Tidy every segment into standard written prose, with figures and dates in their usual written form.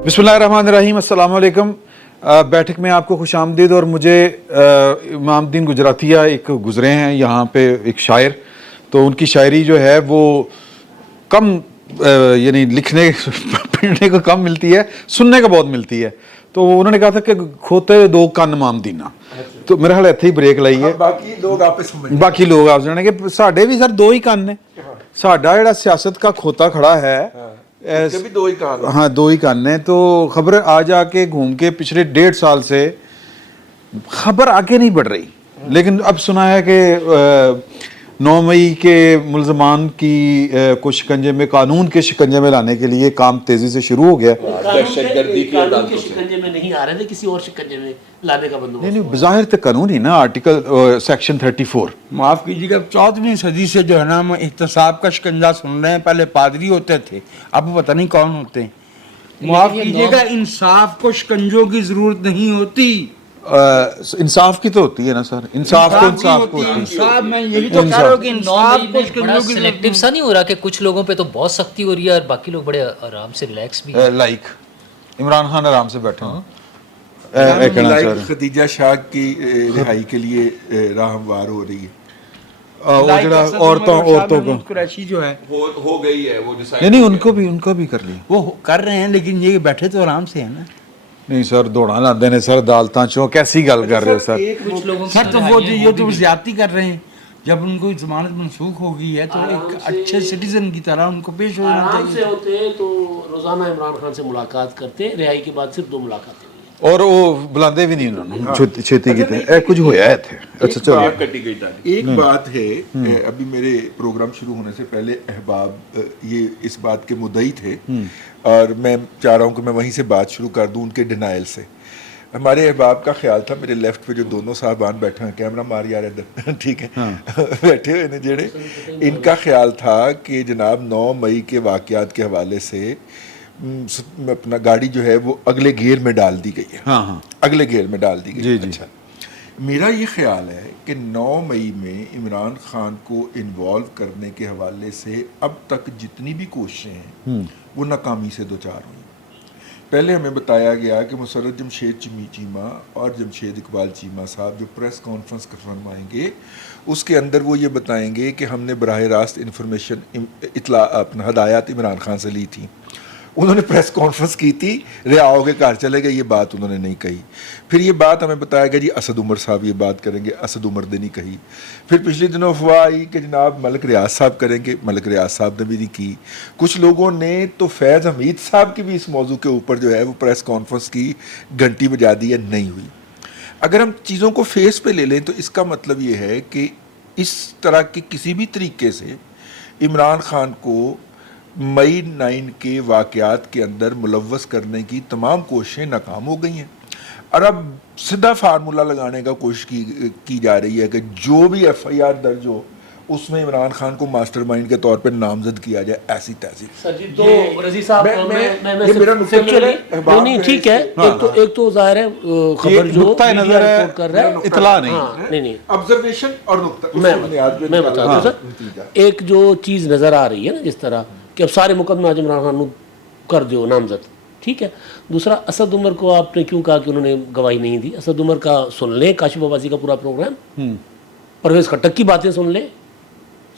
बिस्मिल्लाहिर्रहमानिर्रहीम, अस्सलाम वालेकुम। बैठक में आपको खुश आमदीद। और मुझे इमाम दीन गुजरातिया एक गुज़रे हैं यहाँ पे, एक शायर, तो उनकी शायरी जो है वो कम यानी लिखने पढ़ने को कम मिलती है, सुनने को बहुत मिलती है। तो उन्होंने कहा था कि खोते दो कन इमाम दीना, तो मेरा ख्याल ਇੱਥੇ ਹੀ ਬ੍ਰੇਕ ਲਾਈ ਹੈ। ਬਾਕੀ ਲੋਕ ਆਪੇ ਸਮਝ ਬਾਕੀ ਲੋਕ ਆਪ ਜਾਣਗੇ। ਸਾਡੇ ਵੀ ਸਰ ਦੋ ਹੀ ਕੰਨ ਨੇ। ਸਾਡਾ ਜਿਹੜਾ ਸਿਆਸਤ ਦਾ ਖੋਤਾ ਖੜਾ ਹੈ, भी दो ही कान हाँ दो ही कान है। तो खबर आ जाके घूम के पिछले 1.5 साल से खबर आगे नहीं बढ़ रही, लेकिन अब सुना है कि 9 मई के मुलजमान की को शिकंजे में, कानून के शिकंजे में लाने के लिए काम तेजी से शुरू हो गया। कानून के शिकंजे में नहीं आ रहे थे, किसी और शिकंजे में लाने का बंदोबस्त। नहीं, बज़ाहिर तो कानून ही ना, आर्टिकल सेक्शन 34। माफ़ कीजिएगा, 14वीं सदी से जो है ना हम एहतसाब का शिकंजा सुन रहे हैं। पहले पादरी होते थे, अब पता नहीं कौन होते हैं। माफ़ कीजिएगा, इंसाफ को शिकंजों की ज़रूरत नहीं होती। इंसाफ की तो होती है ना सर, इंसाफ को होती है। इंसाफ, मैं यही तो कह रहा हूँ कि इंसाफ को शिकंजों की सिलेक्टिव सा नहीं हो रहा कि कुछ लोगों पे तो बहुत सख्ती हो रही है और बाकी लोग बड़े आराम से रिलैक्स भी हैं। लाइक इमरान खान आराम से बैठे हैं। लाइक खदीजा शाह की रिहाई के लिए राह हमवार हो रही है। औरतों को कुरैशी जो है हो गई है वो नहीं, उनको भी कर लिया। वो कर रहे हैं, लेकिन ये बैठे तो आराम से है ना। नहीं सर, दौड़ा लाते ने सर अदालतां चो, कैसी गल कर रहे हो सर? कुछ लोगों सर तो वो ये तो ज्यादती कर रहे हैं। जब उनको जमानत मनसूख हो गई है तो एक अच्छे सिटीजन की तरह उनको पेश होना आराम से चाहिए। होते तो रोजाना इमरान खान से मुलाकात करते, रिहाई के बाद सिर्फ 2 मुलाकातें हुई। और वो बुलाते भी नहीं उन्होंने, छेती की थे कुछ होया है थे। अच्छा चलो, एक बात है, अभी मेरे प्रोग्राम शुरू होने से पहले अहबाब ये इस बात के मुद्दई थे और मैं चाह रहा हूँ कि मैं वहीं से बात शुरू कर दूँ, उनके डिनाइल से। हमारे अहबाब का ख्याल था, मेरे लेफ्ट पे जो दोनों साहबान बैठे हैं, कैमरा मार यार इधर ठीक है, बैठे हुए ने जेड़े, इनका ख्याल था कि जनाब 9 मई के वाक़यात के हवाले से अपना गाड़ी जो है वो अगले घेर में डाल दी गई है। हाँ हाँ, अगले घेर में डाल दी गई। जी जी। अच्छा, मेरा ये ख्याल है कि 9 मई में इमरान खान को इन्वॉल्व करने के हवाले से अब तक जितनी भी कोशिशें हैं वो नाकामी से दो चार हुई। पहले हमें बताया गया कि मुसर्रत जमशेद चीमा और जमशेद इकबाल चीमा साहब जो प्रेस कॉन्फ्रेंस करवाएंगे उसके अंदर वो ये बताएंगे कि हमने बराह रास्त इंफॉर्मेशन इतला अपना हदायत इमरान खान से ली थी। उन्होंने प्रेस कॉन्फ्रेंस की थी, रिहाओ के घर चले गए, ये बात उन्होंने नहीं कही। फिर ये बात हमें बताया गया जी असद उमर साहब ये बात करेंगे, असद उमर ने नहीं कही। फिर पिछले दिनों अफवाह आई कि जनाब मलिक रियाज साहब करेंगे, मलिक रियाज साहब ने भी नहीं की। कुछ लोगों ने तो फैज़ हमीद साहब की भी इस मौजू के ऊपर जो है वो प्रेस कॉन्फ्रेंस की घंटी बजा दी है, नहीं हुई। अगर हम चीज़ों को फेस पे ले लें तो इसका मतलब ये है कि इस तरह के किसी भी तरीके से इमरान खान को मई 9 के वाक़यात के अंदर मुलव्वस करने की तमाम कोशिशें नाकाम हो गई हैं और अब सीधा फार्मूला लगाने का कोशिश की जा रही है कि जो भी FIR दर्ज हो उसमें इमरान खान को मास्टरमाइंड के तौर पर नामजद किया जाए, ऐसी तहजीब। सर जी तो रजी साहब ये मेरा नहीं ठीक है। एक तो जाहिर है खबर जो नजर रिपोर्ट कर रहा है, इतला नहीं, नहीं ऑब्जर्वेशन और नुक्ता मैं बता दूं सर, एक जो चीज़ नज़र आ रही है ना, जिस तरह कि अब सारे मुकदमे आज इमरान खान कर दो नामजद, ठीक है। दूसरा, असद उमर को आपने क्यों कहा कि उन्होंने गवाही नहीं दी? असद उमर का सुन लें, काशिफ अब्बासी का पूरा प्रोग्राम, परवेज़ खट्टक की बातें सुन लें।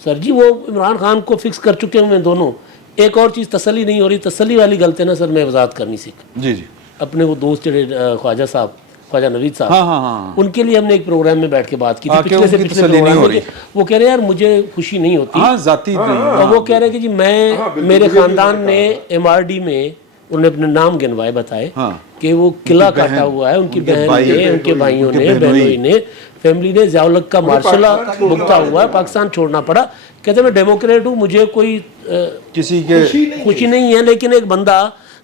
सर जी वो इमरान खान को फिक्स कर चुके हुए हैं दोनों। एक और चीज़ तसल्ली नहीं हो रही, तसल्ली वाली गलती ना सर मैं वजाहत करनी सीख जी जी। अपने वो दोस्त जड़े ख्वाजा साहब, ख्वाजा नवीद साहब, हाँ हाँ हाँ, उनके लिए हमने एक प्रोग्राम में बैठ के बात की थी, पिछले से पिछले नहीं हो प्रोग्राम रही। में। वो कह रहे हैं यार मुझे खुशी नहीं होती, हाँ जाती और वो कह रहे हैं कि जी मैं मेरे ख़ानदान ने MRD में उन्होंने अपने नाम गिनवाए, बताए कि वो किला काटा हुआ है, उनकी बहन ने, उनके भाइयों ने, बहनों ने, फैमिली ने ज़ियाउल-हक का मार्शल भुगता हुआ है, पाकिस्तान छोड़ना पड़ा। कहते मैं डेमोक्रेट हूँ, मुझे कोई किसी के खुशी नहीं है, लेकिन एक बंदा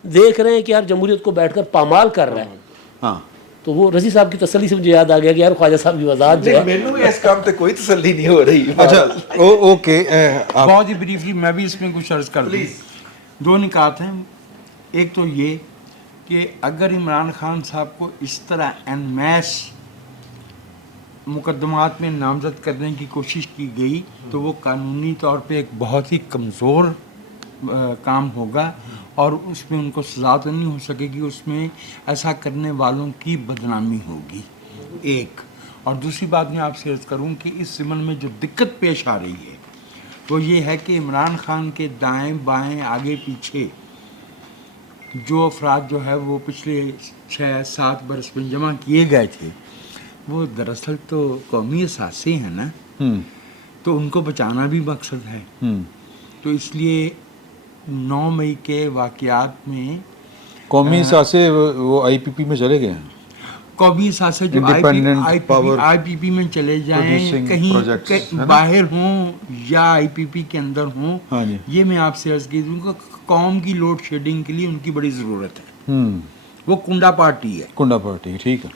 देख रहे हैं कि यार जमहूरियत को बैठकर पामाल कर रहा है। हाँ, तो वो रजी साहब की तसल्ली से मुझे याद आ गया कि यार ख्वाजा साहब की वजाहत जो है, मैनू इस काम पे कोई तसल्ली नहीं हो रही। अच्छा ओके, बहुत ही ब्रीफली मैं भी इसमें कुछ अर्ज कर दूँ। 2 निकात हैं। एक तो ये कि अगर इमरान खान साहब को इस तरह एन मैस मुकदमात में नामजद करने की कोशिश की गई तो वो कानूनी तौर पे एक बहुत ही कमज़ोर काम होगा और उसमें उनको सज़ा तो नहीं हो सकेगी, उसमें ऐसा करने वालों की बदनामी होगी एक। और दूसरी बात मैं आपसे अर्ज़ करूं कि इस ज़मन में जो दिक्कत पेश आ रही है वो ये है कि इमरान खान के दाएं बाएं आगे पीछे जो अफराद जो है वो पिछले 6-7 बरस में जमा किए गए थे वो दरअसल तो कौमी असासे हैं ना, तो उनको बचाना भी मकसद है। तो इसलिए 9 मई के वाक़यात में कौमी सासे वो आईपीपी में चले गए हैं, कौमी सासे जो आईपीपी में चले जाएं, producing कहीं projects, है ना? बाहर हों या आईपीपी के अंदर हों, हाँ जी। ये मैं आपसे अर्ज़ की दूँ कि कौम की लोड शेडिंग के लिए उनकी बड़ी ज़रूरत है। वो कुंडा पार्टी है, कुंडा पार्टी, ठीक है।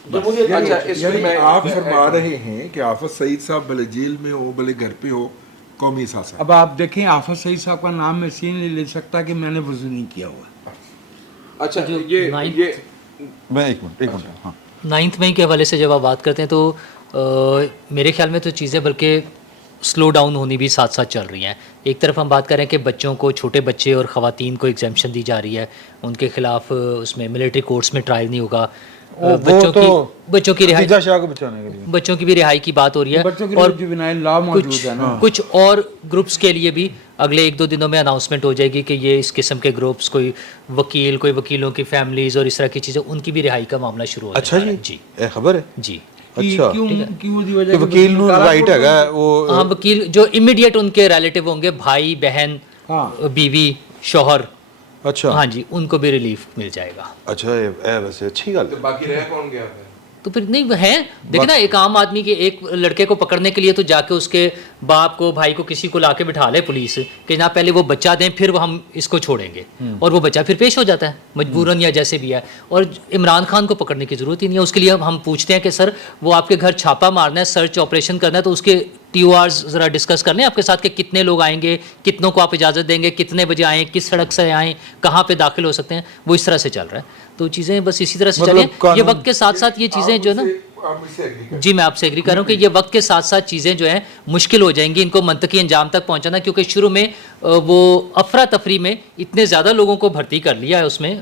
यानी आप फरमा रहे हैं कि आफत सईद साहब भले जेल में हो भले घर पे हो, कौमी सासा। अब आप देखें आफत सईद साहब का नाम मैं इसलिए नहीं ले सकता कि मैंने वज़ू नहीं किया हुआ। अच्छा जो ये मैं एक मिनट हाँ 9 मई के हवाले से जब आप बात करते हैं तो मेरे ख्याल में तो चीज़ें बल्कि स्लो डाउन होनी भी साथ साथ चल रही हैं। एक तरफ हम बात करें कि बच्चों को, छोटे बच्चे और ख़वातीन को एग्जेम्पशन दी जा रही है, उनके खिलाफ उसमें मिलिट्री कोर्ट्स में ट्रायल नहीं होगा, बच्चों की रिहाई, शाह को बचाने के लिए बच्चों की भी रिहाई की बात हो रही है। बच्चों के और लिए जुवेनाइल लॉ मौजूद है ना। कुछ और ग्रुप्स के लिए भी अगले 1-2 दिनों में अनाउंसमेंट हो जाएगी कि ये इस किस्म के ग्रुप्स, कोई वकीलों की फैमिलीज और इस तरह की चीज़ें, उनकी भी रिहाई का मामला शुरू हो अच्छा जाएगा। जी, ये खबर है जी अच्छा क्यों दी वजह कि वकील नु राइट हैगा वो हाँ, वकील जो इमीडिएट उनके रिलेटिव होंगे, भाई बहन, बीवी, शौहर, अच्छा हाँ जी, उनको भी रिलीफ मिल जाएगा। अच्छा ये वैसे अच्छी गल है। बाकी रह कौन गया फिर? तो फिर नहीं है, देखिए ना, एक आम आदमी के एक लड़के को पकड़ने के लिए तो जाके उसके बाप को, भाई को, किसी को लाके बिठा ले पुलिस कि ना पहले वो बच्चा दें फिर वो हम इसको छोड़ेंगे, और वो बच्चा फिर पेश हो जाता है मजबूरन या जैसे भी है। और इमरान खान को पकड़ने की ज़रूरत ही नहीं है। उसके लिए हम पूछते हैं कि सर वो आपके घर छापा मारना है, सर्च ऑपरेशन करना है, तो उसके TORs ज़रा डिस्कस कर लें आपके साथ कि कितने लोग आएंगे, कितनों को आप इजाज़त देंगे, कितने बजे आएँ, किस सड़क से आएँ, कहाँ पे दाखिल हो सकते हैं। वो इस तरह से चल रहा है। तो चीज़ें बस इसी तरह से मतलब चलें। ये वक्त के साथ साथ ये चीज़ें जो है ना, आप मुझसे एग्री करें। जी मैं आपसे एग्री कर रहा हूँ कि ये वक्त के साथ साथ चीज़ें जो हैं मुश्किल हो जाएंगी इनको मंतकी अंजाम तक पहुँचाना, क्योंकि शुरू में वो अफरा तफरी में इतने ज़्यादा लोगों को भर्ती कर लिया है उसमें,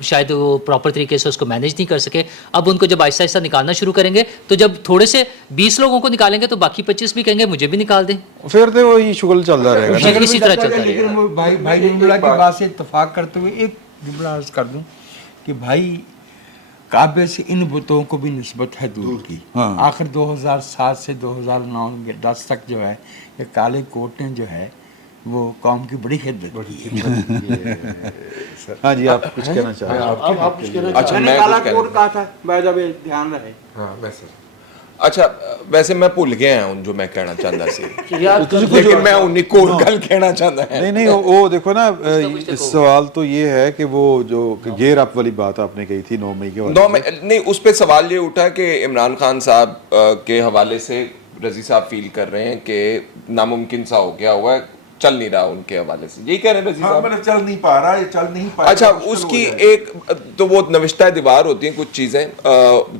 शायद वो प्रॉपर तरीके से उसको मैनेज नहीं कर सके। अब उनको जब आहिस्ता आहिस्ता निकालना शुरू करेंगे तो जब थोड़े से 20 लोगों को निकालेंगे तो बाकी 25 भी कहेंगे मुझे भी निकाल दें, फिर तो वही शुगल चलता रहेगा ना। इसी तरह चलता रहेगा। लेकिन वो भाई जुमला की बात से इत्तेफाक करते हुए एक जुमला अर्ज कर दूं कि भाई काबे से इन बुतों को भी निस्बत है दूर की। आखिर 2007 से 2009-10 तक जो है ये काले कोट ने जो है वो कौम की बड़ी खिदमत की है। हाँ जी, आप कुछ कहना चाह रहे हैं? आप कुछ कहना अच्छा, मैंने मैं काला कुछ कोट कहा था, भाई जब ध्यान रहे। हाँ वैसे अच्छा वैसे मैं भुल गया हूं जो मैं कहना चाहता सी, लेकिन मैं उन्हीं को गल कहना चाहता है। नहीं वो देखो ना, सवाल तो ये है कि वो जो गेयर अप वाली बात आपने कही थी 9 मई के 9 मई नहीं, उस पे सवाल ये उठा कि इमरान खान साहब के हवाले से रजी साहब फील कर रहे हैं कि नामुमकिन सा हो गया हुआ है, चल नहीं रहा उनके हवाले से, यही कह रहे हैं रजी हाँ साहब। मतलब चल नहीं पा रहा है, चल नहीं पा अच्छा, उसकी एक तो वो नविश्ता दीवार होती हैं कुछ चीज़ें।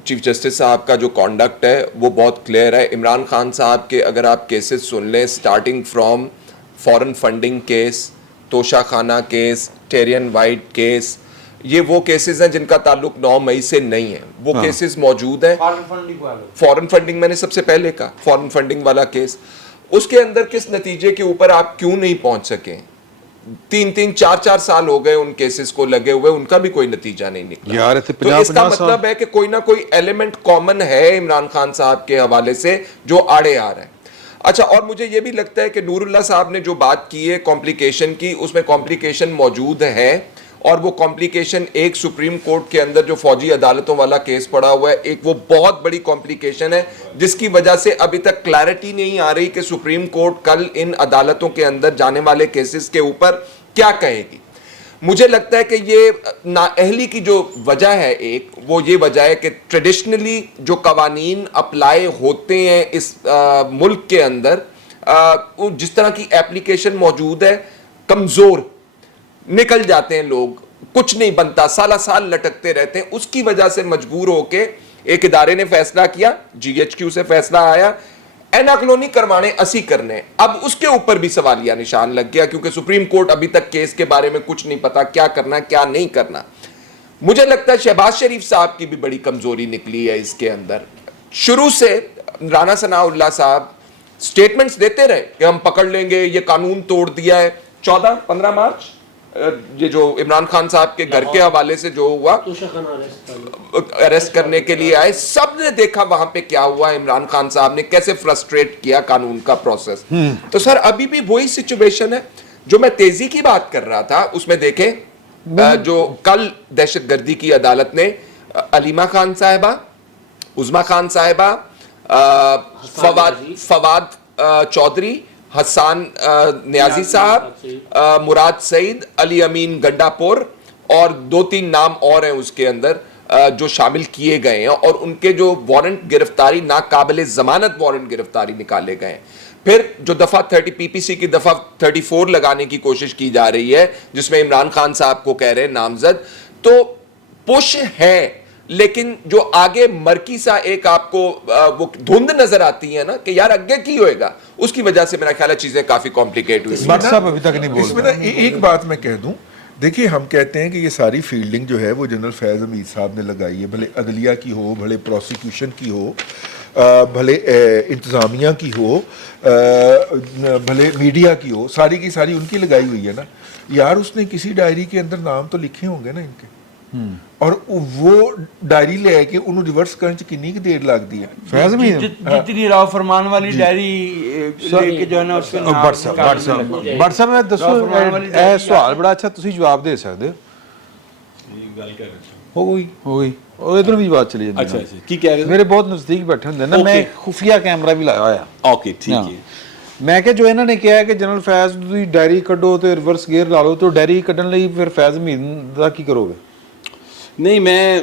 चीफ जस्टिस साहब का जो कॉन्डक्ट है वो बहुत क्लियर है। इमरान खान साहब के अगर आप केसेस सुन लें, starting from foreign funding case, तोशा खाना केस, टेरियन वाइट केस, ये वो केसेस हैं जिनका ताल्लुक 9 मई से नहीं है। वो केसेस मौजूद हैं। फॉरेन फंडिंग मैंने सबसे पहले कहा, फॉरेन फंडिंग वाला केस, उसके अंदर किस नतीजे के ऊपर आप क्यों नहीं पहुंच सके? 3-3, 4-4 साल हो गए उन केसेस को लगे हुए, उनका भी कोई नतीजा नहीं निकला यार। तो इसका मतलब है कि कोई ना कोई एलिमेंट कॉमन है इमरान खान साहब के हवाले से जो आड़े आ रहा है। अच्छा, और मुझे ये भी लगता है कि नूरुल्लाह साहब ने जो बात की है कॉम्प्लिकेशन की, उसमें कॉम्प्लिकेशन मौजूद है, और वो कॉम्प्लिकेशन एक सुप्रीम कोर्ट के अंदर जो फौजी अदालतों वाला केस पड़ा हुआ है, एक वो बहुत बड़ी कॉम्प्लिकेशन है जिसकी वजह से अभी तक क्लैरिटी नहीं आ रही कि सुप्रीम कोर्ट कल इन अदालतों के अंदर जाने वाले केसेस के ऊपर क्या कहेगी। मुझे लगता है कि ये नाअहली की जो वजह है, एक वो ये वजह है कि ट्रेडिशनली जो कवानीन अप्लाई होते हैं इस मुल्क के अंदर, जिस तरह की एप्लीकेशन मौजूद है, कमज़ोर निकल जाते हैं लोग, कुछ नहीं बनता, साला साल लटकते रहते हैं। उसकी वजह से मजबूर होके एक इदारे ने फैसला किया, GHQ से फैसला आया, اینا کلونی کروانے اسی کرنے. اب اس کے اوپر بھی سوالیہ نشان لگ گیا کیونکہ سپریم کورٹ ابھی تک کیس کے بارے میں کچھ نہیں پتا کیا کرنا کیا نہیں کرنا. مجھے لگتا ہے شہباز شریف صاحب کی بھی بڑی کمزوری نکلی ہے اس کے اندر. شروع سے رانا ثناء اللہ صاحب سٹیٹمنٹس دیتے رہے کہ ہم پکڑ لیں گے, یہ قانون توڑ دیا ہے. 15 مارچ یہ جو عمران خان صاحب کے گھر کے حوالے سے جو ہوا, اریسٹ کرنے کے لیے آئے, سب نے دیکھا وہاں پہ کیا ہوا. عمران خان صاحب نے کیسے فرسٹریٹ کیا قانون کا پروسیس. تو سر ابھی بھی وہی سچویشن ہے. جو میں تیزی کی بات کر رہا تھا اس میں دیکھیں جو کل دہشت گردی کی عدالت نے علیمہ خان صاحبہ, عظما خان صاحبہ, فواد چودھری, حسان نیازی صاحب, مراد سعید, علی امین گنڈا پور اور 2-3 نام اور ہیں اس کے اندر جو شامل کیے گئے ہیں, اور ان کے جو وارنٹ گرفتاری ناقابل ضمانت وارنٹ گرفتاری نکالے گئے ہیں. پھر جو دفعہ 30 پی پی سی کی دفعہ 34 لگانے کی کوشش کی جا رہی ہے جس میں عمران خان صاحب کو کہہ رہے ہیں نامزد, تو پش ہے لیکن جو آگے مرکی سا ایک آپ کو وہ دھند نظر آتی ہے نا کہ یار اگے کی ہوئے گا, اس کی وجہ سے میرا خیال ہے چیزیں کافی کمپلیکیٹ ہوئی. بٹ صاحب ابھی تک نہیں بول اس میں نا ایک بات میں کہہ دوں, دیکھیے ہم کہتے ہیں کہ یہ ساری فیلڈنگ جو ہے وہ جنرل فیض حمید صاحب نے لگائی ہے, بھلے عدلیہ کی ہو, بھلے پروسیکیوشن کی ہو, بھلے انتظامیہ کی ہو, بھلے میڈیا کی ہو, ساری کی ساری ان کی لگائی ہوئی ہے نا یار. اس نے کسی ڈائری کے اندر نام تو لکھے ہوں گے نا ان کے, اور وہ ڈائری لے کے انہوں ریورس کرنے کنی کی دیر لگ دی ہے. فیض حمید جتنی راؤ فرمان والی ڈائری لے کے جو ہے نا اس کے نام بٹ صاحب میں دسو اے سوال بڑا اچھا تسی جواب دے سکتے ہو گئی اور ادھر بھی بات چلی اچھا کی کہہ رہے میرے بہت نزدیک بیٹھے ہوندے نا, میں خفیہ کیمرہ بھی لایا ہوا. اوکے ٹھیک ہے. میں کہ جو انہوں نے کہا ہے کہ جنرل فیض دی ڈائری کڈو تے ریورس گیئر لا لو, تو ڈائری کڈن لئی پھر فیض حمید دا کی کرو گے؟ نہیں, میں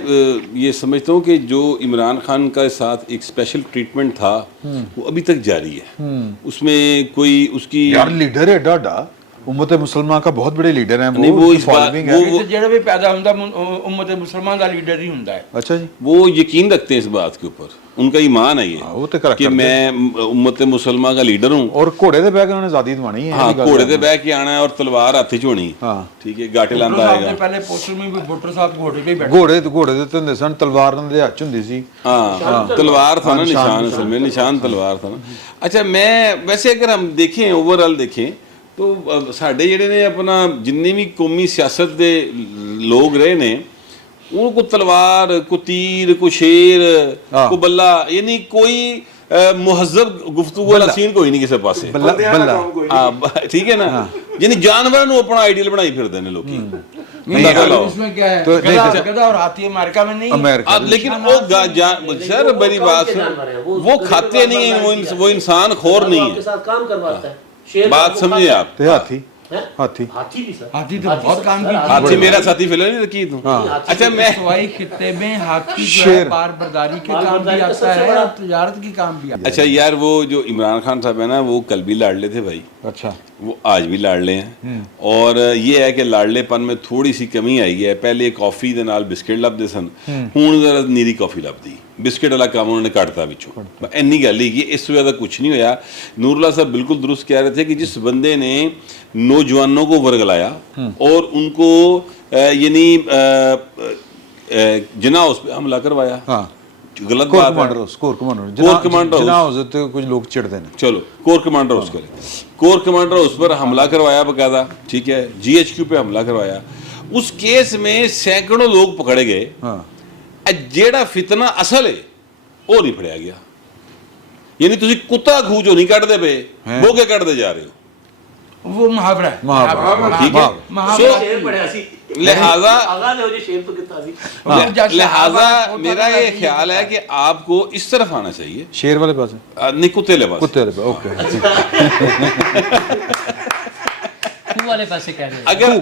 یہ سمجھتا ہوں کہ جو عمران خان کا ساتھ ایک اسپیشل ٹریٹمنٹ تھا وہ ابھی تک جاری ہے. اس میں کوئی اس کی یار لیڈر ہے ڈاڈا امت مسلمہ کا بہت بڑے لیڈر ہیں, نہیں وہ اس بات جڑا بھی پیدا ہوندا امت مسلمان دا لیڈر ہی ہوندا ہے. اچھا جی, وہ یقین رکھتے ہیں اس بات کے اوپر, ان کا ایمان ہے یہ کہ میں امت مسلمہ کا لیڈر ہوں. اور گھوڑے دے بہ کے انہوں نے ذاتی دوانی ہے. ہاں گھوڑے دے بہ کے آنا ہے اور تلوار ہاتھ چ ہونی. ٹھیک ہے, گاٹے لاندا آئے گا. پہلے پوسٹر میں بھی بھٹو صاحب گھوڑے پہ بیٹھے, گھوڑے دے ہوندے سن, تلوار نال دے ہاتھ ہوندی سی. ہاں تلوار تھا نا نشان, اصل میں نشان تلوار تھا نا. اچھا میں ویسے اگر ہم دیکھیں اوور آل دیکھیں تو ساڈے جڑے نے اپنا جننے بھی قومی سیاست دے لوگ رہے نے وہ کو تلوار, کو تیر, کو شیر, کو بلہ, یعنی کوئی مہذب گفتگو والا سین کوئی نہیں کسی پاسے. ٹھیک ہے نا, یعنی جانوراں نو اپنا آئیڈیل بنائی پھردے نے لوکی. اس میں کیا ہے گدھا اور ہاتھی امریکہ میں نہیں, لیکن وہ سر بڑی بات وہ کھاتے نہیں ہیں, وہ انسان خور نہیں ہے. بات سمجھے آپ, ہاتھی تو بہت کام کی. ہاتھی میرا ساتھی فلم نہیں رکھی تو. اچھا میں سوائی خطے میں ہاتھی جو ہے پار برداری کے کام بھی آتا ہے اور تجارت کے کام بھی آتا ہے. اچھا یار وہ جو عمران خان صاحب ہے نا وہ کل بھی لاڑلے تھے بھائی. اچھا وہ آج بھی لاڑلے ہیں, اور یہ ہے کہ لاڑلے پن میں تھوڑی سی کمی آئی ہے. پہلے کافی دے نال بسکٹ لبدے سن, ہن ذرا نیری کافی لبدی. بسکٹ والا کام انہوں نے کٹتا بچوں. اینی گل ہی کہ اس سے زیادہ کچھ نہیں ہویا. نور اللہ صاحب بالکل درست کہہ رہے تھے کہ جس بندے نے نوجوانوں کو ورگلایا اور ان کو یعنی جناح ہاؤس پہ حملہ کروایا, غلط بات ہے. کور کمانڈر ہاؤس کچھ لوگ چڑھتے ہیں, چلو کور کمانڈر ہاؤس کرے, کور کمانڈر ہاؤس پر حملہ کروایا باقاعدہ. ٹھیک ہے, جی ایچ کیو پہ حملہ کروایا. اس کیس میں سینکڑوں لوگ پکڑے گئے. جیڑا فتنہ اصل ہے وہ نہیں پھڑیا گیا. یعنی تسی کتا کھو جو نہیں کٹ دے پے وہ کے کٹ دے جا رہے ہو, وہ محاورہ ہے. ٹھیک ہے, لہذا میرا یہ خیال ہے کہ آپ کو اس طرف آنا چاہیے, شیر والے پاس نہیں کتے والے پاس. کتے والے پاس, اوکے. والے پاسے کہہ رہے ہیں اگر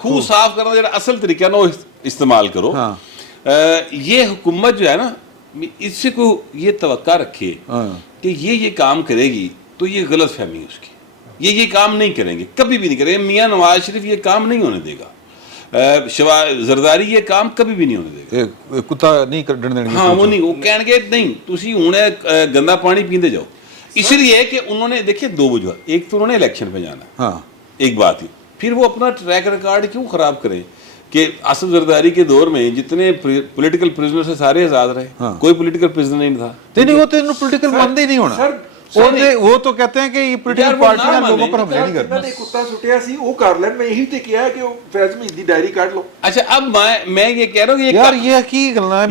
خو صاف کرنا جڑا اصل طریقہ نا وہ استعمال کرو. یہ حکومت جو ہے نا اس سے کوئی یہ توقع رکھے کہ یہ کام کرے گی تو یہ غلط فہمی ہے اس کی, یہ کام نہیں کریں گے, کبھی بھی نہیں کریں گے. میاں نواز شریف یہ کام نہیں ہونے دے گا. ਜ਼ਰਦਾਰੀ ਇਹ ਕੰਮ ਕभी भी नहीं होने देगा। ਇਹ ਕੁੱਤਾ ਨਹੀਂ ਕੱਢਣ ਦੇਣਗੇ। हाँ वो नहीं, वो कहेंगे नहीं तुसी हुणे गंदा पानी पींदे जाओ, इसलिए कि उन्होंने देखिए दो वजह, एक तो उन्होंने इलेक्शन पे जाना, हाँ एक बात ही, फिर वो अपना ट्रैक रिकॉर्ड क्यों खराब करें कि असद जरदारी के दौर में जितने पॉलिटिकल प्रिजनर से सारे आजाद रहे, कोई पॉलिटिकल प्रिजनर नहीं था। नहीं वो तो पॉलिटिकल मानते ही नहीं होना। वो तो कहते हैं कि ये पॉलिटिकल पार्टियां लोगों पर हमले नहीं करती। मैंने कुत्ता सुटिया सी वो कर लेन, मैं यही तो किया है कि वो फैज में दी डायरी काट लो। अच्छा अब मैं ये कह रहा हूँ यार ये की गल्ला है,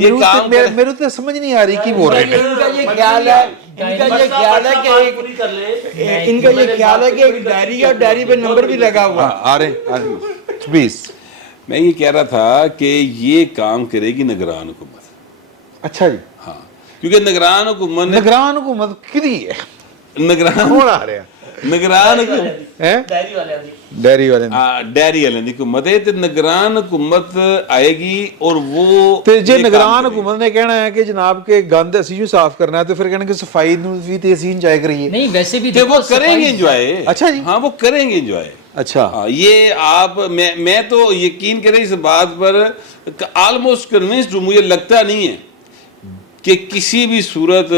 मेरे तो समझ नहीं आ रही की बोल रहे हैं। इनका ये ख्याल है कि एक डायरी और डायरी पे नंबर भी लगा हुआ। आ रहे प्लीज। मैं ये कह रहा था कि ये काम करेगी निगरान हुकूमत। अच्छा जी, हाँ क्योंकि निगरान हुकूमत ने निगरान हुकूमत किदी है, निगरान कौन आ रहा निगरान है? डायरी वाले दी डेयरी वाले ਡੈਰੀ ਵਾਲਿਆਂ ਦੀ ਹੁਕੂਮਤ ਹੈ ਤੇ ਨਿਗਰਾਨ ਹੁਕੂਮਤ ਆਏਗੀ ਔਰ ਉਹ ਤੇ ਜੇ ਨਿਗਰਾਨ ਹੁਕੂਮਤ ਨੇ ਕਹਿਣਾ ਹੈ ਕਿ ਜਨਾਬ ਕੇ ਗੰਦ ਅਸੀਂ ਹੀ ਸਾਫ਼ ਕਰਨਾ ਹੈ ਤੇ ਫਿਰ ਕਹਿਣਗੇ ਸਫਾਈ ਨੂੰ ਵੀ ਤੇ ਅਸੀਂ ਇੰਜॉय ਕਰੀਏ। नहीं वैसे भी ਤੇ देखो वो करेंगे एंजॉय। अच्छा जी। हाँ वो करेंगे एंजॉय। अच्छा ये आप मैं तो यकीन करें इस बात पर ऑलमोस्ट कन्विंस्ड हूँ, मुझे लगता नहीं है कि किसी भी सूरत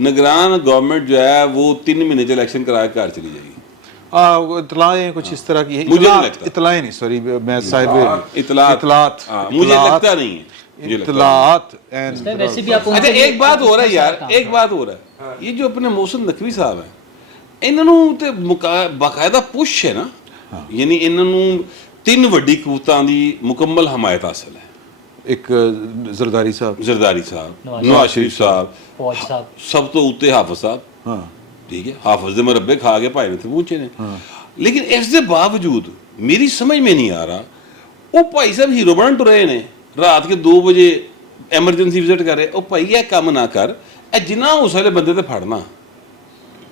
निगरान गवर्नमेंट जो है वो 3 महीने से इलेक्शन करा के घर चली जाएगी। इतलाएं कुछ इस तरह की है। मुझे नहीं लगता। इतलाएं नहीं, सॉरी मैं साहिब इतलात मुझे लगता नहीं है। इतलात वैसे भी आप अच्छा एक बात हो रहा है यार, एक बात हो रहा है, ये जो अपने मोहसिन नकवी साहब हैं इन्होंने ਤੇ ਬਾਕਾਇਦਾ ਪੁਸ਼ ਹੈ ਨਾ, ਯਾਨੀ ਇਹਨਾਂ ਨੂੰ 3 ਵੱਡੀ ਕੂਤਾਂ ਦੀ ਮੁਕੰਮਲ ਹਮਾਇਤ ਹਾਸਲ ਹੈ। ਇੱਕ ਜ਼ਰਦਾਰੀ ਸਾਹਿਬ, ਜ਼ਰਦਾਰੀ ਸਾਹਿਬ, ਨਵਾਜ਼ ਸ਼ਰੀਫ ਸਾਹਿਬ, फौज साहब, ਸਭ ਤੋਂ ਉੱਤੇ ਹਾਫਿਜ਼ ਸਾਹਿਬ। ਹਾਂ ਠੀਕ ਹੈ, ਹਾਫਿਜ਼ ਦੇ ਮਰੱਬੇ ਖਾ ਕੇ ਭਾਈ ਨੇ ਤੇ ਪਹੁੰਚੇ ਨੇ। ਲੇਕਿਨ ਇਸ ਦੇ ਬਾਵਜੂਦ ਮੇਰੀ ਸਮਝ में नहीं आ रहा, ਉਹ ਭਾਈ ਸਾਹਿਬ ਹੀਰੋ ਬਣ ਟੁਰੇ ਨੇ, ਰਾਤ ਕੇ 2 ਵਜੇ ਐਮਰਜੈਂਸੀ ਵਿਜ਼ਿਟ ਕਰ ਰਹੇ। ਉਹ ਭਾਈ ਇਹ ਕੰਮ ਨਾ ਕਰ, ਇਹ ਜਿੰਨਾ ਉਸ ਵਾਲੇ ਬੰਦੇ ਤੇ ਫੜਨਾ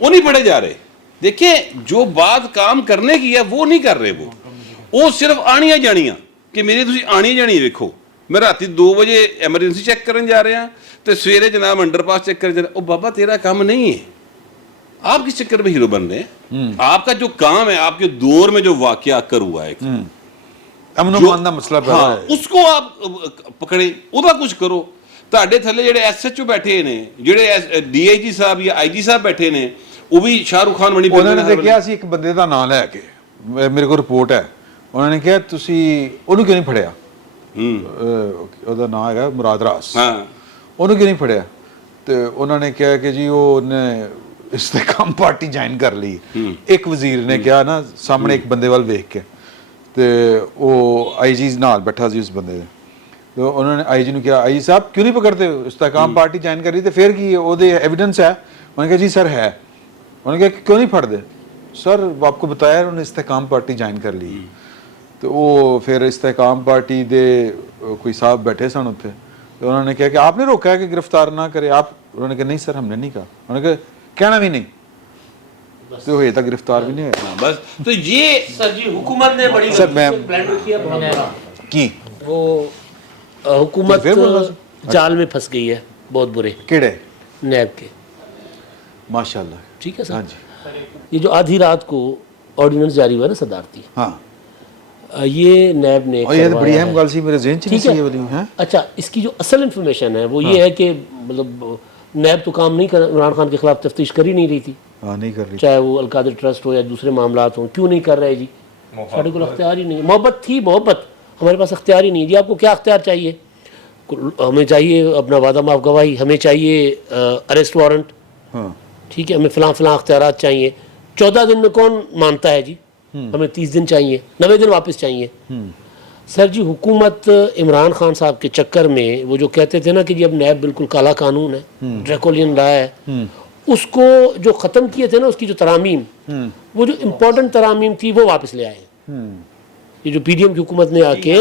वो नहीं पढ़े जा रहे। देखिए जो बात काम करने की है वो नहीं कर रहे, वो सिर्फ आनियां जानियां कि मेरी तुसी आनी जानी देखो, मैं राती 2 बजे एमरजेंसी चेक करन जा रहा तो सवेरे जनाब अंडरपास चेक कर जा रहा। ओ बाबा तेरा काम नहीं है, आप किस चक्कर में हीरो बन रहे हैं? आपका जो काम है, आपके दौर में जो वाकया कर हुआ है, ਅਮਨ ਅਮਾਨ ਦਾ ਮਸਲਾ ਪੈਦਾ हाँ ਹੈ। उसको आप पकड़े, ਉਹਦਾ ਕੁਝ ਕਰੋ। ਤੁਹਾਡੇ ਥੱਲੇ ਜਿਹੜੇ ਐਸਐਚਓ ਬੈਠੇ ਨੇ, ਜਿਹੜੇ ਡੀਆਈਜੀ ਸਾਹਿਬ ਜਾਂ ਆਈਜੀ ਸਾਹਿਬ ਬੈਠੇ ਨੇ, ਉਹ ਵੀ ਸ਼ਾਹਰੁਖ ਖਾਨ ਬਣੀ ਉਹਨਾਂ ਨੇ ਤੇ ਕਿਹਾ ਸੀ ਇੱਕ ਬੰਦੇ ਦਾ ਨਾਮ ਲੈ ਕੇ, ਮੇਰੇ ਕੋਲ ਰਿਪੋਰਟ ਹੈ, ਉਹਨਾਂ ਨੇ ਕਿਹਾ ਤੁਸੀਂ ਉਹਨੂੰ ਕਿਉਂ ਨਹੀਂ ਫੜਿਆ? ਉਹਦਾ ਨਾਮ ਹੈਗਾ ਮੁਰਾਦ ਰਾਸ। ਹਾਂ ਉਹਨੂੰ ਕਿਉਂ ਨਹੀਂ ਫੜਿਆ? ਤੇ ਉਹਨਾਂ ਨੇ ਕਿਹਾ ਕਿ ਜੀ ਉਹਨੇ ਇਸਤਕਾਮ ਪਾਰਟੀ ਜੁਆਇਨ ਕਰ ਲਈ। ਇੱਕ ਵਜ਼ੀਰ ਨੇ ਕਿਹਾ ਨਾ ਸਾਹਮਣੇ ਇੱਕ ਬੰਦੇ ਵੱਲ ਵੇਖ ਕੇ, ਤੇ ਉਹ ਆਈਜੀ ਨਾਲ ਬੈਠਾ ਸੀ ਉਸ ਬੰਦੇ ਦੇ, ਤੇ ਉਹਨਾਂ ਨੇ ਆਈਜੀ ਨੂੰ ਕਿਹਾ ਆਈਜੀ ਸਾਹਿਬ ਕਿਉਂ ਨਹੀਂ ਪਕੜਦੇ ਹੋ, ਇਸਤਕਾਮ ਪਾਰਟੀ ਜੁਆਇਨ ਕਰੀ ਤੇ ਫਿਰ ਕੀ ਉਹਦੇ एविडेंस है? उन्होंने कहा जी सर है। उन्होंने कहा क्यों नहीं फट दे? सर आपको बताया उन्होंने इस्तेकाम पार्टी ज्वाइन कर ली। तो वो फिर इस्तेकाम पार्टी दे कोई साहब बैठे सन उत्थे, तो उन्होंने कहा कि आपने रोका है कि गिरफ्तार ना करे आप? उन्होंने कहा नहीं सर हमने नहीं कहा। उन्होंने कहा कहना भी नहीं, तो ये तक गिरफ्तार भी नहीं हुआ। बस तो ये सर जी हुकूमत ने बड़ी सर मैं प्लान रखी है की वो हुकूमत फिर बोल रहा जाल में फंस गई है बहुत बुरे केड़े नैब के। माशाल्लाह। ठीक है हाँ सर, जी ये जो आधी रात को ऑर्डिनेंस जारी हुआ ना सदारती, हाँ ये नैब ने और ये तो बड़ी करवाया अहम है। गल सी मेरे ज़हन च नहीं ठीक है। सी ये वाली हैं। अच्छा इसकी जो असल इन्फॉर्मेशन है वो ये है कि मतलब नैब तो काम नहीं कर, इमरान खान के खिलाफ तफ्तीश कर ही नहीं रही थी, हाँ नहीं कर रही। चाहे वो अलकादिर ट्रस्ट हो या दूसरे मामलात हों। क्यों नहीं कर रहे जी? साढ़े को अख्तियार ही नहीं है। मोहब्बत थी, मोहब्बत, हमारे पास अख्तियार ही नहीं है जी। आपको क्या अख्तियार चाहिए? हमें चाहिए अपना वादा माफ गवाही, हमें चाहिए अरेस्ट वारंट, हाँ ठीक है, हमें फ़लाँ फ़लाँ अख्तियारात चाहिए। 14 दिन में कौन मानता है जी? हमें 30 दिन चाहिए, 90 दिन वापस चाहिए। सर जी हुकूमत इमरान खान साहब के चक्कर में वो जो कहते थे ना कि जी अब नैब बिल्कुल काला कानून है, ड्रैकोलियन रहा है, उसको जो ख़त्म किए थे ना उसकी जो तरामीम, वो जो इम्पोर्टेंट तरामीम थी वो वापस ले आए। ये जो पीडीएम की हुकूमत ने आके,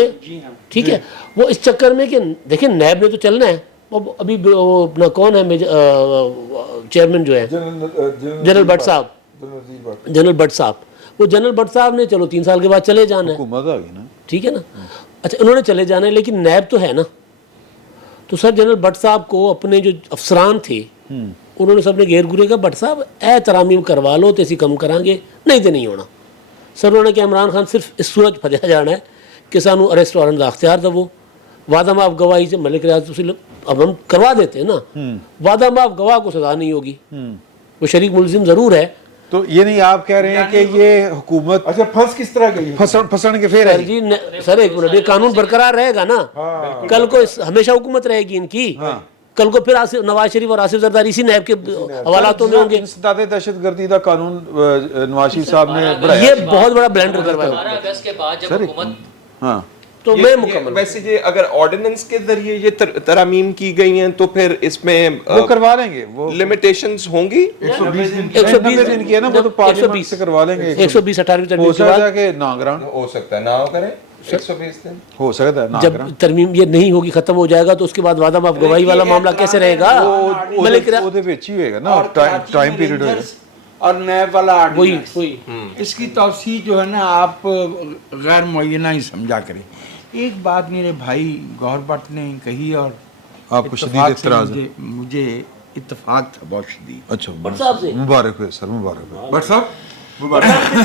ठीक है, वो इस चक्कर में कि देखिए नैब ने तो चलना है, वो अभी वो अपना कौन है चेयरमैन जो है जनरल भट्ट साहब, जनरल भट्ट साहब, वो जनरल भट्ट साहब ने चलो 3 साल के बाद चले जाना है, हुकूमत आ गई ना, ठीक है ना। अच्छा उन्होंने चले जाना है, लेकिन नैब तो है ना। तो सर जनरल भट्ट साहब को अपने जो अफसरान थे उन्होंने सबने घेर घूरे का भट्ट साहब ए तरामीम करवा लो तो इसी कम करांगे, नहीं तो नहीं होना। सर उन्होंने कहा इमरान खान सिर्फ इस सूरज फंसा जाना है کہ سانو ਅਰੈਸਟ ਵਾਰੰਟ ਦਾ ਅਖਤਿਆਰ ਦਵੋ, वादा माफ गवाही से मलिक रियाज अब हम करवा देते हैं ना, वादा माफ गवाह को सजा नहीं होगी, वो शरीक मुलजिम जरूर है। तो ये नहीं आप कह रहे हैं कि ये हुकूमत अच्छा फंस किस तरह गई? फंसण के फेर है जी सर एक मिनट, ये कानून बरकरार रहेगा ना, कल को हमेशा हुकूमत रहेगी इनकी, कल को फिर नवाज शरीफ और आसिफ जरदारी इसी नैब के हवालातों में होंगे। इंसदाद दहशतगर्दी का कानून नवाज शरीफ साहब ने बढ़ाया, ये बहुत बड़ा ब्लेंडर करवाया। 12 अगस्त के बाद जब हुकूमत हाँ तो मैं मुकम्मल वैसे ये अगर ऑर्डिनेंस के जरिए ये तरामीम की गई हैं तो फिर इसमें वो करवा लेंगे, वो लिमिटेशंस होंगी। 120 दिन की है ना, वो तो पार्लियामेंट से करवा लेंगे। 120 18वीं तरमीम हो के बाद सकता है कि ना ग्रांट हो सकता है ना हो करें 120 दिन, हो सकता है ना जब तरमीम ये नहीं होगी, खत्म हो जाएगा, तो उसके बाद वादा माफ गवाही वाला मामला कैसे रहेगा? मलिक रियाज ਉਹਦੇ ਵਿੱਚ ਹੀ ਹੋਏਗਾ ना, टाइम पीरियड होएगा। और नैब वाला वही ऑर्डिनेंस, वही इसकी तौसीह जो है ना आप गैर मुअय्यना ही समझा करें। एक बात मेरे भाई गौहर भट्ट ने कही और आपको शदीद इत्तेफाक से इत्तराज़ है। मुझे इत्तेफाक था बहुत शदीद। अच्छा साहब से मुबारक हो सर, मुबारक हो। बट साहब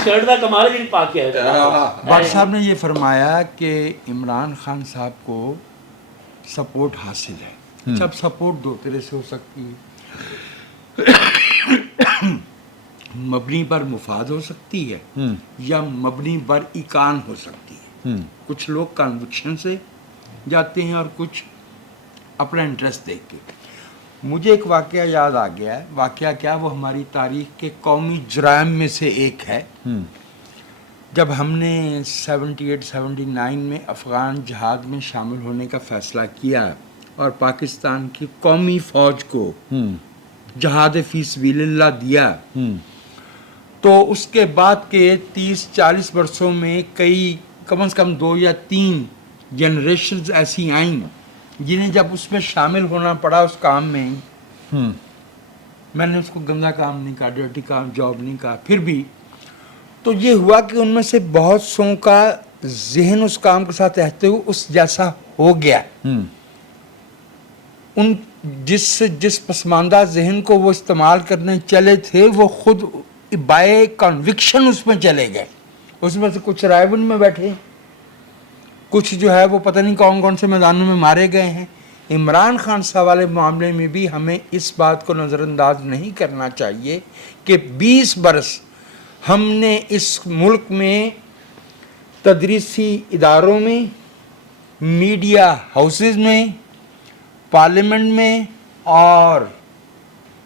शर्ट का कमाल जी पाक है। भट्ट साहब ने ये फरमाया कि इमरान खान साहब को सपोर्ट हासिल है। सब सपोर्ट दो तरह से हो सकती है, मबनी पर मुफाद हो सकती है या मबनी पर इकान हो सकती है। कुछ लोग कन्विक्शन से जाते हैं और कुछ अपना इंटरेस्ट देख के। मुझे एक वाक़या याद आ गया है, वाक़या क्या, वो हमारी तारीख़ के कौमी जुराइम में से एक है। जब हमने 78-79 में अफ़गान जहाद में शामिल होने का फ़ैसला किया और पाकिस्तान की कौमी फ़ौज को जहाद फ़ी सबीलिल्लाह दिया, तो उसके बाद के 30-40 वर्षों में कम से कम 2 या 3 जनरेशन्स ऐसी आईं जिन्हें जब उसमें शामिल होना पड़ा उस काम में, मैंने उसको गंदा काम नहीं कहा, डर्टी काम, जॉब नहीं कहा, फिर भी तो ये हुआ कि उनमें से बहुत सौ का जहन उस काम के साथ रहते हुए उस जैसा हो गया। उन जिस पसमानदा जहन को वो इस्तेमाल करने चले थे, वो खुद बाय कन्विक्शन उसमें चले गए। उसमें से कुछ रायबन में बैठे, कुछ जो है वो पता नहीं कौन कौन से मैदानों में मारे गए हैं। इमरान खान साहब वाले मामले में भी हमें इस बात को नज़रअंदाज नहीं करना चाहिए कि 20 बरस हमने इस मुल्क में तदरीसी इदारों में, मीडिया हाउसेस में, पार्लियामेंट में और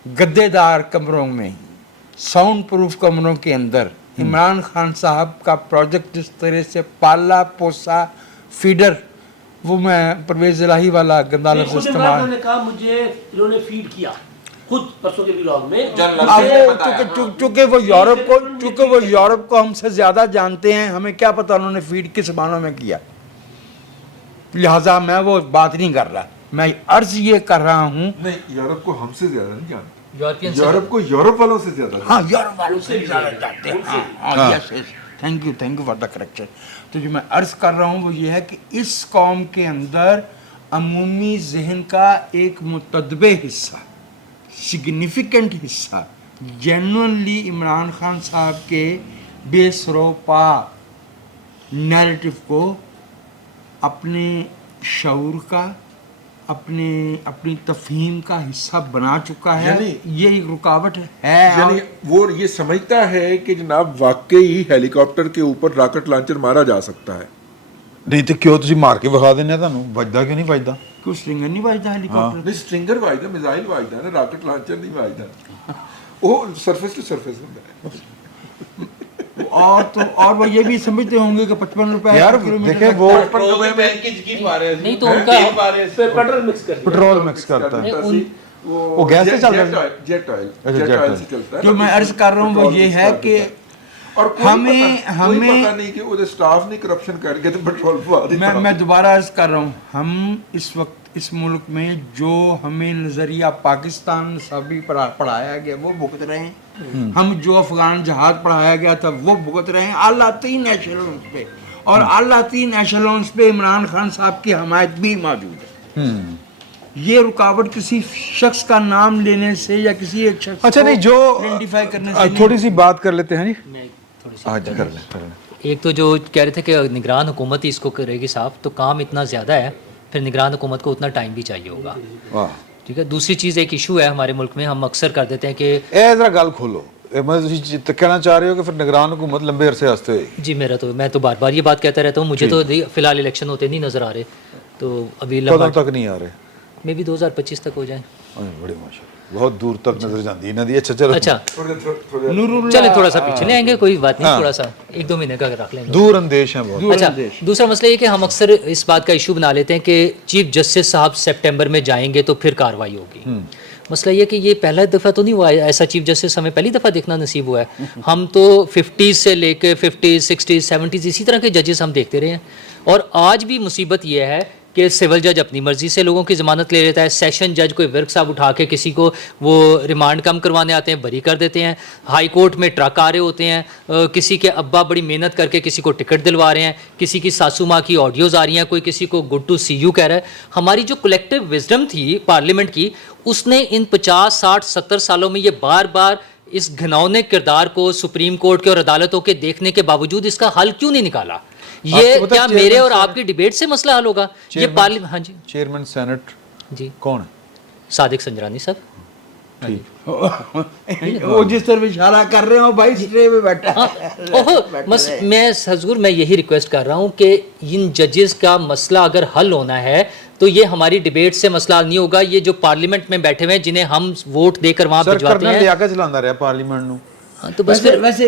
गद्देदार कमरों में, साउंड प्रूफ कमरों के अंदर इमरान खान साहब का प्रोजेक्ट जिस तरह से पाला पोसा फीडर, वो मैं परवेज़ इलाही वाला गंदा लफ्ज़ इस्तेमाल, ने कहा मुझे इन्होंने फीड किया खुद परसों के व्लॉग में। चूँकि वो यूरोप को हमसे ज़्यादा जानते हैं, हमें क्या पता उन्होंने फीड किस मानों में किया, लिहाजा मैं वो बात नहीं कर रहा। मैं अर्ज ये कर रहा हूँ, नहीं यूरोप को हमसे ज्यादा नहीं जानते, यूरोपियन यूरोप को यूरोप वालों से ज्यादा हाँ यूरोप वालों से ज़्यादा जानते हैं। Yes yes, thank you for the correction. तो जो मैं अर्ज कर रहा हूँ वो ये है कि इस कौम के अंदर अमूमी जहन का एक मुतदबे हिस्सा, सिग्निफिकेंट हिस्सा, जेन्युइनली इमरान खान साहब के बेसरोपा नैरेटिव को अपने शऊर का, अपनी तफहीम का हिस्सा बना चुका है। ये एक रुकावट है, यानी वो ये समझता है कि जनाब वाकई हेलीकॉप्टर के ऊपर रॉकेट लॉन्चर मारा जा सकता है। नहीं तो क्यों ਤੁਸੀਂ ਮਾਰ ਕੇ ਵਿਖਾ ਦਿੰਦੇ ਆ, ਤੁਹਾਨੂੰ ਵੱਜਦਾ ਕਿਉਂ ਨਹੀਂ ਵੱਜਦਾ? क्यों स्ट्रिंगर नहीं बजता हेलीकॉप्टर? नहीं स्ट्रिंगर वाजदा, मिसाइल वाजदा ना, रॉकेट लॉन्चर नहीं वाजदा, वो सरफेस टू सरफेस होता है। और वो ये भी समझते होंगे कि 55 रुपए यार देखे वो नहीं तो उनका पेट्रोल मिक्स करता है, वो गैस से चल रहा है, जेट ऑयल से चलता है। जो मैं अर्ज कर रहा हूँ वो ये है कि और कोई पता नहीं कि वो स्टाफ ने करप्शन करके तो पेट्रोल पवा दिया। मैं दोबारा अर्ज कर रहा हूँ, हम इस वक्त इस मुल्क में जो हमें नज़रिया पाकिस्तान सभी पढ़ाया गया वो भुगत रहे हैं, हम जो अफगान जहाज पढ़ाया गया था वो भुगत रहे हैं आला 3 एशेलोन्स पे, और आला 3 एशेलोन्स पे इमरान खान साहब की हमायत भी मौजूद है। ये रुकावट किसी शख्स का नाम लेने से या किसी एक शख्स अच्छा नहीं जो आइडेंटिफाई करने से थोड़ी सी बात कर लेते हैं जी, थोड़ी सी आज कर लें ایک تو جو کہہ رہے تھے کہ نگران حکومت ہی اس کو کرے گی صاف، تو کام اتنا زیادہ ہے پھر نگران حکومت کو اتنا ٹائم بھی چاہیے ہوگا. واہ ٹھیک ہے. دوسری چیز ایک ایشو ہے ہمارے ملک میں، ہم اکثر کر دیتے ہیں کہ اے ذرا گل کھولو، مطلب کہنا چاہ رہے ہو کہ پھر نگران حکومت لمبے عرصے واسطے ہوئے گی؟ جی میں تو بار بار یہ بات کہتا رہتا ہوں. مجھے تو فی الحال الیکشن ہوتے نہیں نظر آ رہے، تو ابھی کدوں تک نہیں آ رہے؟ میں بھی 2025 تک ہو جائیں. بڑے ماشاءاللہ، بہت دور تک نظر جاندی نہ دی. اچھا چلو اچھا چلیں تھوڑا سا پیچھے لے آئیں گے، کوئی بات نہیں، تھوڑا سا 1-2 مہینے کا رکھ لیں گے. دور اندیش ہیں بہت. اچھا دوسرا مسئلہ یہ کہ ہم اکثر اس بات کا ایشو بنا لیتے ہیں کہ چیف جسٹس صاحب سپٹمبر میں جائیں گے تو پھر کارروائی ہوگی. مسئلہ یہ کہ یہ پہلا دفعہ تو نہیں ہوا ہے ایسا چیف جسٹس ہمیں پہلی دفعہ دیکھنا نصیب ہوا ہے. ہم تو 50 سے لے کے 50 60 70 اسی طرح کے ججز ہم دیکھتے رہے ہیں. اور آج بھی مصیبت یہ ہے کہ سول جج اپنی مرضی سے لوگوں کی ضمانت لے لیتا ہے. سیشن جج کوئی ورک صاحب اٹھا کے کسی کو وہ ریمانڈ کم کروانے آتے ہیں، بری کر دیتے ہیں. ہائی کورٹ میں ٹرک آ رہے ہوتے ہیں، کسی کے ابا بڑی محنت کر کے کسی کو ٹکٹ دلوا رہے ہیں، کسی کی ساسو ماں کی آڈیوز آ رہی ہیں، کوئی کسی کو گڈ ٹو سی یو کہہ رہا ہے. ہماری جو کلیکٹیو وزڈم تھی پارلیمنٹ کی، اس نے ان 50 60 70 سالوں میں یہ بار بار اس گھنونے کردار کو سپریم کورٹ کے اور عدالتوں کے دیکھنے کے باوجود اس کا حل کیوں نہیں نکالا؟ یہ کیا میرے اور آپ کی ڈیبیٹ سے مسئلہ حل ہوگا؟ یہ پارلیمنٹ. ہاں جی چیئرمین سینٹ جی کون ہے؟ صادق سنجرانی صاحب. وہ جس طرح اشارہ کر رہے ہو بھائی سٹرے میں بیٹھا بس میں حضور میں یہی ریکویسٹ کر رہا ہوں کہ ان ججز کا مسئلہ اگر حل ہونا ہے تو یہ ہماری ڈیبیٹ سے مسئلہ حل نہیں ہوگا. یہ جو پارلیمنٹ میں بیٹھے ہوئے ہیں جنہیں ہم ووٹ دے کر وہاں بھجواتے ہیں، لیا کے چلانا رہا پارلیمنٹ نو. تو بس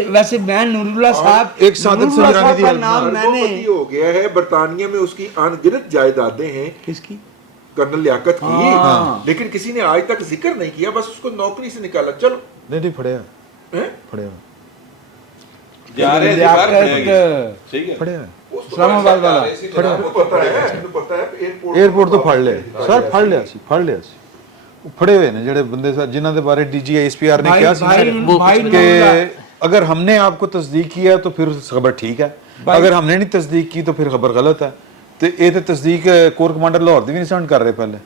ویسے میں نور اللہ صاحب ایک صادق سنجرانی کا نام میں نے ہو گیا ہے. برطانیہ میں اس کی ان گنت جائیدادیں ہیں، کس کی؟ کرنل لیاقت کی، لیکن کسی نے آج تک ذکر نہیں کیا. بس اس کو نوکری سے نکالا. چلو نہیں پڑھیا پڑھیا جا رہے ٹھیک ہے پڑھیا اسلام آباد والا ایئرپورٹ تو پھڑ لے سر، پھڑ لیا سی پھڑے ہوئے نے جڑے بندے جنہوں کے بارے D G S P R نے کیا کہ اگر ہم نے آپ کو تصدیق کیا تو پھر خبر ٹھیک ہے، اگر ہم نے نہیں تصدیق کی تو پھر خبر غلط ہے. تو یہ تو تصدیق کور کمانڈر لاہور دی بھی نہیں سینڈ کر رہے پہلے.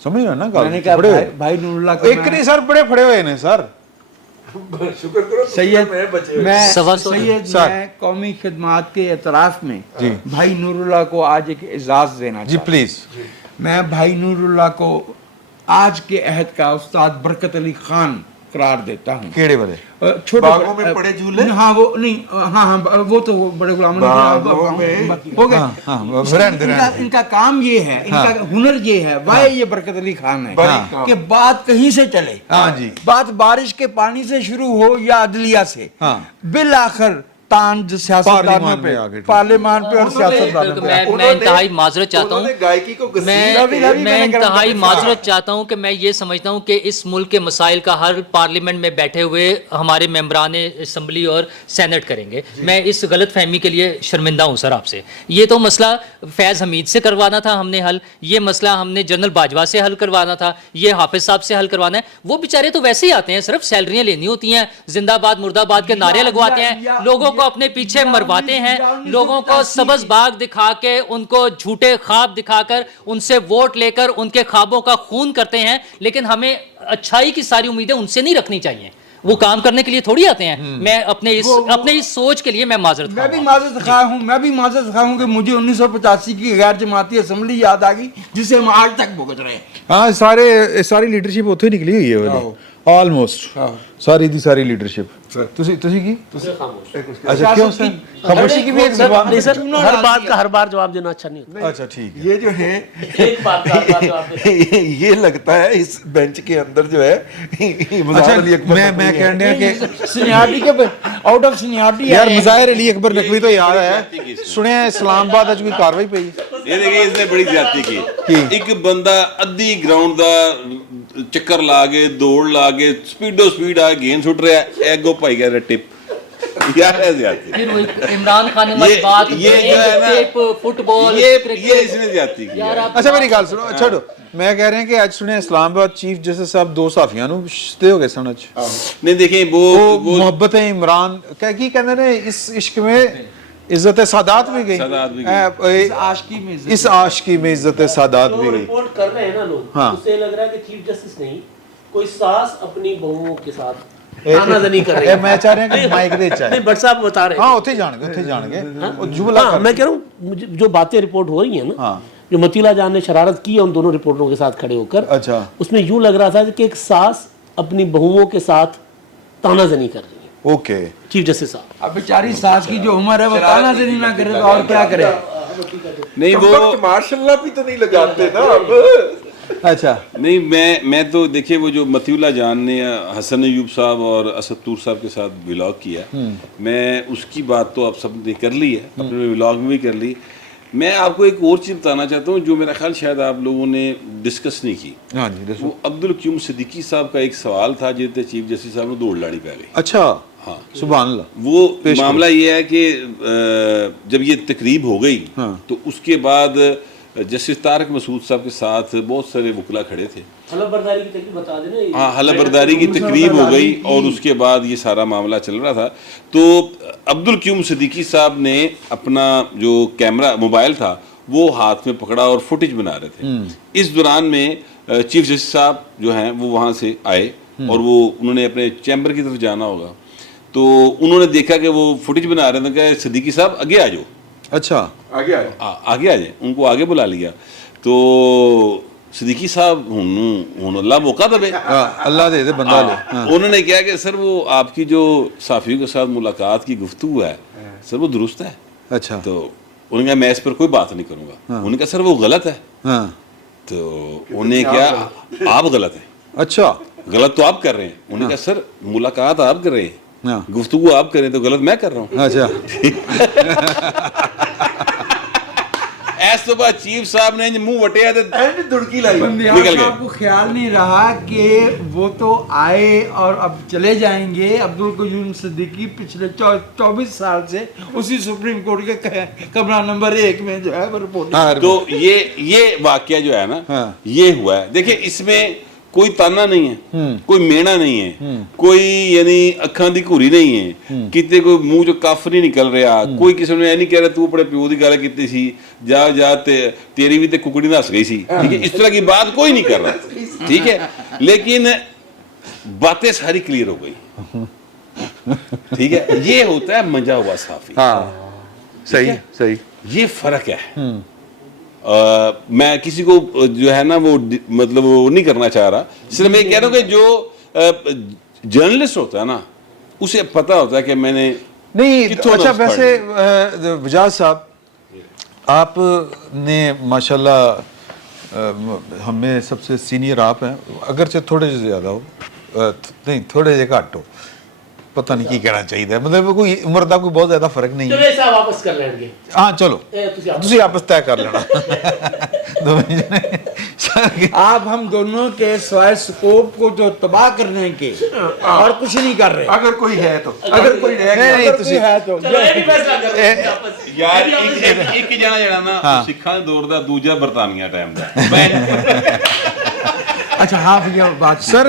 سمجھ رہے نا گل؟ بھائی نور اللہ ایک نہیں سر، بڑے پھڑے ہوئے نے سر. شکر کرو سید میں قومی خدمات کے اعتراف میں بھائی نور اللہ کو آج ایک اعزاز دینا جی پلیز. میں بھائی نور اللہ کو آج کے عہد کا استاد برکت علی خان قرار دیتا ہوں. کیڑے والے؟ باغوں میں پڑے جھولے؟ ہاں وہ نہیں، ہاں وہ تو بڑے غلام ہو گئے. ان کا کام یہ ہے، ان کا ہنر یہ ہے، واہ یہ برکت علی خان ہے کہ بات کہیں سے چلے، بات بارش کے پانی سے شروع ہو یا عدلیہ سے، بالآخر تانج سیاستدانوں پہ، پارلیمان پہ اور سیاستدانوں پہ. میں انتہائی معذرت چاہتا ہوں، میں انتہائی معذرت چاہتا ہوں کہ میں یہ سمجھتا ہوں کہ اس ملک کے مسائل کا حل پارلیمنٹ میں بیٹھے ہوئے ہمارے ممبران اسمبلی اور سینٹ کریں گے. میں اس غلط فہمی کے لیے شرمندہ ہوں سر آپ سے. یہ تو مسئلہ فیض حمید سے کروانا تھا ہم نے حل، یہ مسئلہ ہم نے جنرل باجوہ سے حل کروانا تھا، یہ حافظ صاحب سے حل کروانا ہے. وہ بیچارے تو ویسے ہی آتے ہیں، صرف سیلریاں لینی ہوتی ہیں، زندہ آباد مردہ آباد کے نعرے لگواتے ہیں، لوگوں کو اپنے پیچھے مرواتے ہیں، لوگوں کو سبز باغ دکھا کے، ان کو جھوٹے خواب دکھا کر، ان سے ووٹ لے کر ان کے خوابوں کا خون کرتے ہیں. لیکن ہمیں اچھائی کی ساری امیدیں ان سے نہیں رکھنی چاہیے. وہ کام کرنے کے لیے تھوڑی آتے ہیں. میں اپنے اس سوچ کے لیے میں معذرت میں بھی معذرت خواہ ہوں کہ مجھے 1985 کی غیر جماعتی اسمبلی یاد آ گئی جسے ہم آج تک بھگت رہے ہیں. ہاں ساری لیڈرشپ اتوں ہی نکلی ہوئی ہے آلموسٹ ساری دی ساری لیڈرشپ. تسی کی اچھا کیوں سر خاموشی کی بھی ایک زبان نہیں سر، ہر بار جواب دینا اچھا نہیں ہوتا. اچھا ٹھیک ہے. یہ جو ہے ایک بات یہ لگتا ہے اس بینچ کے اندر جو ہے میں کہنے ہیں کہ سینیارٹی کے آؤٹ آف سینیارٹی یار مظاہر علی اکبر نقوی تو یاد ہے سنیا اسلام آباد اج کوئی کاروائی پئی. یہ دیکھیں اس نے بڑی زیادتی کی. ایک بندہ ادھی گراؤنڈ دا چکر لا کے دوڑ لا کے سپیڈ آ گیند سٹ رہا ہے، ایگو پائی گیا ٹپ. یار ہے زیادتی. پھر وہ عمران خان نے بات فٹ بال یہ اس نے زیادتی کی. اچھا میری گل سنو چھوڑو. میں کہہ رہے ہیں کہ اج سنیا اسلام آباد چیف جسٹس صاحب دو صحافیاں نو شتے ہو گئے سن اج. نہیں دیکھیں وہ محبتیں عمران کی کہندے نے اس عشق میں عزت سادات بھی گئی، اس عاشقی میں عزت سادات بھی گئی. رپورٹ کر رہے ہیں نا لوگ، اس سے لگ رہا ہے کہ چیف جسٹس نہیں، کوئی ساس اپنی بہوؤں کے ساتھ तानाज़नी कर रहे ਇਹ ਮੈਂ ਚਾਹ ਰਿਹਾ ਕਿ ਮਾਈਕ ਦੇ ਚਾਹੇ नहीं बट साहब बता रहे ਹਾਂ ਉੱਥੇ ਜਾਣਗੇ ਉਹ ਜੁਮਲਾ हाँ, मैं कह रहा हूँ मुझे जो बातें रिपोर्ट हो रही हैं ना, हाँ। जो मतीला जान ने शरारत की है उन दोनों रिपोर्टरों के साथ खड़े होकर, अच्छा। उसमें यूं लग रहा था कि एक सास अपनी बहुओं के साथ तानाज़नी कर रही है, ओके चीफ जस्टिस साहब। अब बेचारी सास की जो उम्र है वो तानाज़नी ना करे तो और क्या करे। नहीं वो माशाल्लाह भी तो नहीं लगाते ना अब। अच्छा नहीं मैं तो देखिए वो जो मतीउल्लाह जान ने हसन अयूब साहब और असद तूर साहब के साथ व्लॉग किया, मैं उसकी बात तो आप सब ने कर ली है, अपने व्लॉग में भी कर ली। मैं आपको एक और चीज़ बताना चाहता हूँ जो मेरा ख्याल शायद आप लोगों ने डिस्कस नहीं की। हाँ जी दसो। वो अब्दुल क्यूम सिद्दीकी साहब का एक सवाल था जिससे चीफ जस्टिस साहब ने दौड़ लाड़ी पै गई। अच्छा हाँ सुभान अल्लाह। वो मामला ये है कि जब ये तकरीब हो गई हाँ। तो उसके बाद जस्टिस तारक मसूद साहब के साथ बहुत सारे वकला खड़े थे। हलफ बर्दारी की तकलीफ बता देना। हाँ हलफ बर्दारी की तकरीब हो गई और उसके बाद ये सारा मामला चल रहा था। तो अब्दुल क्यूम सिद्दीकी साहब ने अपना जो कैमरा मोबाइल था वो हाथ में पकड़ा और फुटेज बना रहे थे। इस दौरान में चीफ जस्टिस साहब जो हैं वो वहाँ से आए और वो उन्होंने अपने चैम्बर की तरफ जाना होगा, तो उन्होंने देखा कि वो फुटेज बना रहे थे। कहा सिद्दीकी साहब आगे आ जाओ। अच्छा आगे आए। आगे आ जाए, उनको आगे बुला लिया। तो सिद्दीकी साहब हुन अल्लाह मौका दे अल्लाह दे दे बंदा ले। हाँ। उन्होंने क्या कि सर वो आपकी जो साफियों के साथ मुलाकात की गुफ्तगू है सर वो दुरुस्त है। अच्छा तो उन्होंने कहा मैं इस पर कोई बात नहीं करूंगा। उन्होंने कहा सर वो गलत है। हाँ तो उन्हें क्या आप गलत हैं। अच्छा गलत तो आप कर रहे हैं। उन्होंने कहा सर मुलाकात आप कर रहे हैं, हाँ। गुफ्तगू आप कर रहे हैं, तो गलत मैं कर रहा हूँ। अच्छा ऐसे तो बाद चीफ साहब ने मुंह वटिया तो दुड़की लाई। बंदियार निकल गए। साहब को ख्याल नहीं रहा कि वो तो आए और अब चले जाएंगे। अब्दुल क्यूम सिद्दीकी पिछले 24 साल से उसी सुप्रीम कोर्ट के कमरा नंबर 1 में जो है वो रिपोर्ट। हाँ तो ये वाकया जो है ना हाँ। ये हुआ है। देखिए इसमें कोई ताना नहीं है, कोई मेणा नहीं है, कोई यानी अखां दी घूरी नहीं है, किते कोई मुंह चो कफ नहीं निकल रहा, कोई किसी ने ये नहीं कह रहा तू अपने प्यो की गल कीती सी जा तेरी भी ते कुकड़ी नस गई सी। ठीक है, इस तरह की बात कोई नहीं कर रहा। ठीक है, लेकिन बातें सारी क्लियर हो गई। ठीक है, ये होता है मंजा हुआ साफी। हाँ सही सही। ये फर्क है। मैं किसी को जो है ना वो मतलब वो नहीं करना चाह रहा, सिर्फ मैं कह रहा हूँ कि जो जर्नलिस्ट होता है ना उसे पता होता है कि मैंने नहीं। कितों अच्छा नफ्स वैसे वजाज साहब आपने माशाल्लाह हमें सबसे सीनियर आप हैं, अगरचे थोड़े से ज़्यादा हो नहीं थोड़े से घट हो, पता नहीं की कहना चाहिए, मतलब कोई उम्र का कोई बहुत ज्यादा फर्क नहीं है। चलो साहब वापस कर लेंगे। हाँ चलो तुसी आपस तय कर लेना। आप हम दोनों के स्वाय स्कोप को जो तबाह करने के और कुछ नहीं कर रहे। अगर कोई है तो अगर कोई रह गया नहीं अगर कोई है तो चलो ये भी फैसला कर लेंगे वापस। यार एक जना जड़ा ना सिखा दौर दा दूजा बरतानिया टाइम दा। अच्छा हाँ भैया बात सर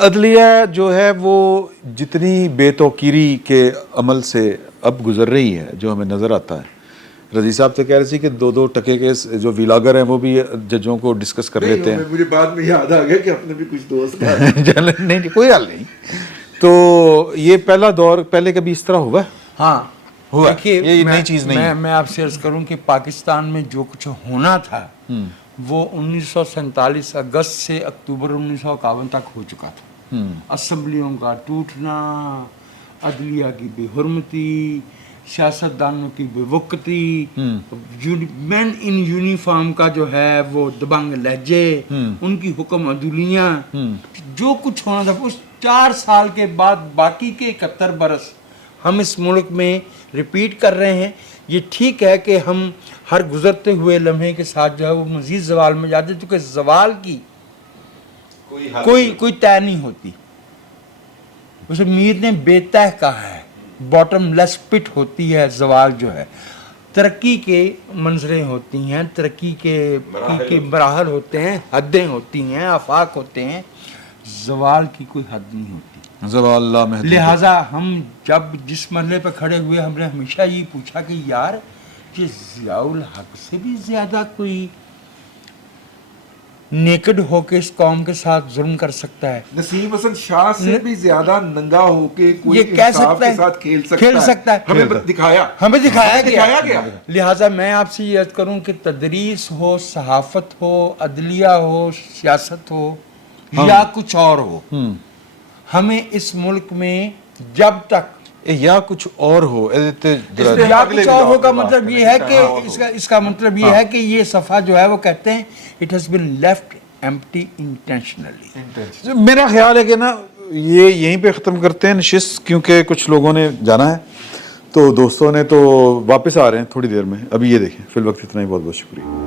अदलिया जो है वो जितनी बेतौकीरी के अमल से अब गुजर रही है जो हमें नज़र आता है, रजी साहब तो कह रहे थे कि 2-2 टके के जो व्लॉगर हैं वो भी जजों को डिस्कस कर लेते हैं। मुझे बाद में याद आ गया कि अपने भी कुछ दोस्त नहीं कोई हाल नहीं। तो ये पहला दौर, पहले कभी इस तरह हुआ? हाँ हुआ। देखिए, ये मैं- नई चीज़ नहीं है। मैं आपसे अर्ज करूं कि पाकिस्तान में जो कुछ होना था वो 1947 अगस्त से अक्टूबर 1951 तक हो चुका था। असेंबलियों का टूटना, अदलिया की बेहुरमती, सियासतदानों की बेवकती, मैन इन यूनिफॉर्म का जो है वो दबंग लहजे, उनकी हुक्म अदलियाँ, जो कुछ होना था उस 4 साल के बाद बाकी के 71 बरस हम इस मुल्क में रिपीट कर रहे हैं। ये ठीक है कि हम हर गुजरते हुए लम्हे के साथ जो है वो मजीद जवाल में जाते, क्योंकि जवाल की कोई तय नहीं होती। उसे मीर ने बेतह कहा है, बॉटमलेस पिट होती है जवाल जो है। तरक्की के मंजरें होती हैं, तरक्की के मराहल होते हैं, हदें होती हैं, आफाक होते हैं, जवाल की कोई हद नहीं होती। लिहाजा हम जब जिस मरहले पर खड़े हुए हमने हमेशा ये पूछा कि यार कि ज़ियाउल हक से भी ज़्यादा कोई नेकेड होके इस कौम के साथ जुल्म कर सकता है? नसीम हसन शाह से भी ज्यादा नंगा होके कोई ये कह इंसाफ सकता के है, साथ खेल सकता है। हमें दिखाया हमें दिखाया दिखाया गया। गया। लिहाजा मैं आपसे ये अर्ज करूं कि तदरीस हो, सहाफत हो, अदलिया हो, सियासत हो या कुछ और हो, हमें इस मुल्क में जब तक या कुछ और हो या कुछ और होगा मतलब ये है कि इसका मतलब ये है कि ये सफ़ा जो है वो कहते हैं it has been left empty intentionally. मेरा ख्याल है कि ना ये यहीं पे ख़त्म करते हैं नशिस्त, क्योंकि कुछ लोगों ने जाना है, तो दोस्तों ने तो वापस आ रहे हैं थोड़ी देर में। अभी ये देखें, फिल वक्त इतना ही, बहुत बहुत शुक्रिया।